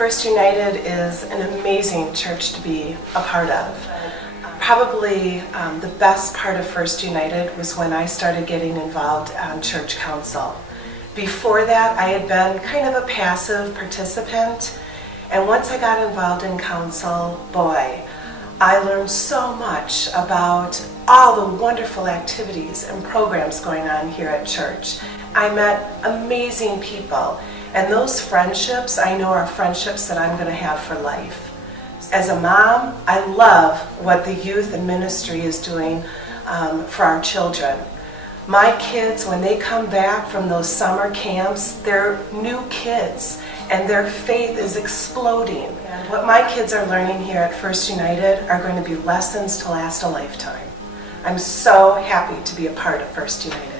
First United is an amazing church to be a part of. Probably the best part of First United was when I started getting involved on church council. Before that, I had been kind of a passive participant, and once I got involved in council, boy, I learned so much about all the wonderful activities and programs going on here at church. I met amazing people, and those friendships I know are friendships that I'm going to have for life. As a mom, I love what the youth and ministry is doing for our children. My kids, when they come back from those summer camps, they're new kids and their faith is exploding. And what my kids are learning here at First United are going to be lessons to last a lifetime. I'm so happy to be a part of First United.